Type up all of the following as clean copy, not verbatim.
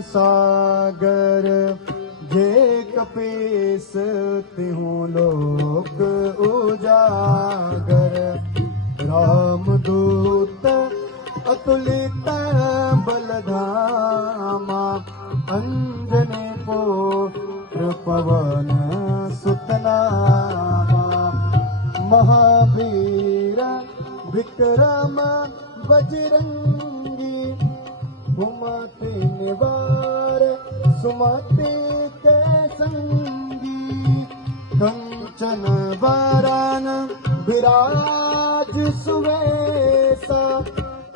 सागर जे कपीस तिहु लोक उजागर। रामदूत अतुलित बलधामा अंजनी पुत्र पवन सुत नामा। महावीर विक्रम बजरंगी सुमति निवार सुमति के संगी। कंचन वरन विराज सुवेसा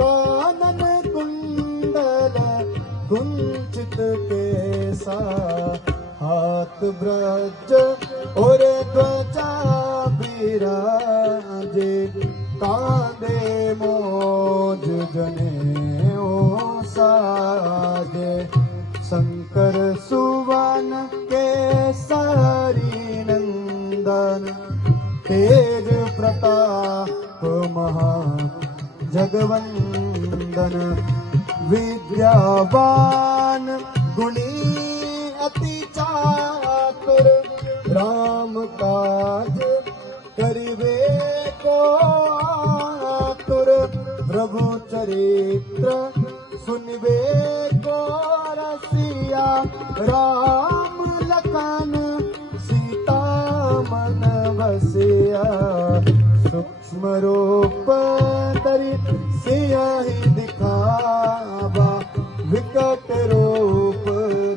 कानन कुंडल कुंचित केसा। हाथ ब्रज और ध्वजा बिराजे कांधे मोज जनेऊ साजे। शंकर सुवन केसरी नंदन तेज प्रताप महा जगवंदन। विद्यावान गुणी अति चातुर राम काज करिवे को आतुर। प्रभु चरित्र सुनिवे को रसिया राम लखन सीता मन बसिया। सूक्ष्म रूप धरि सियहि दिखावा विकट रूप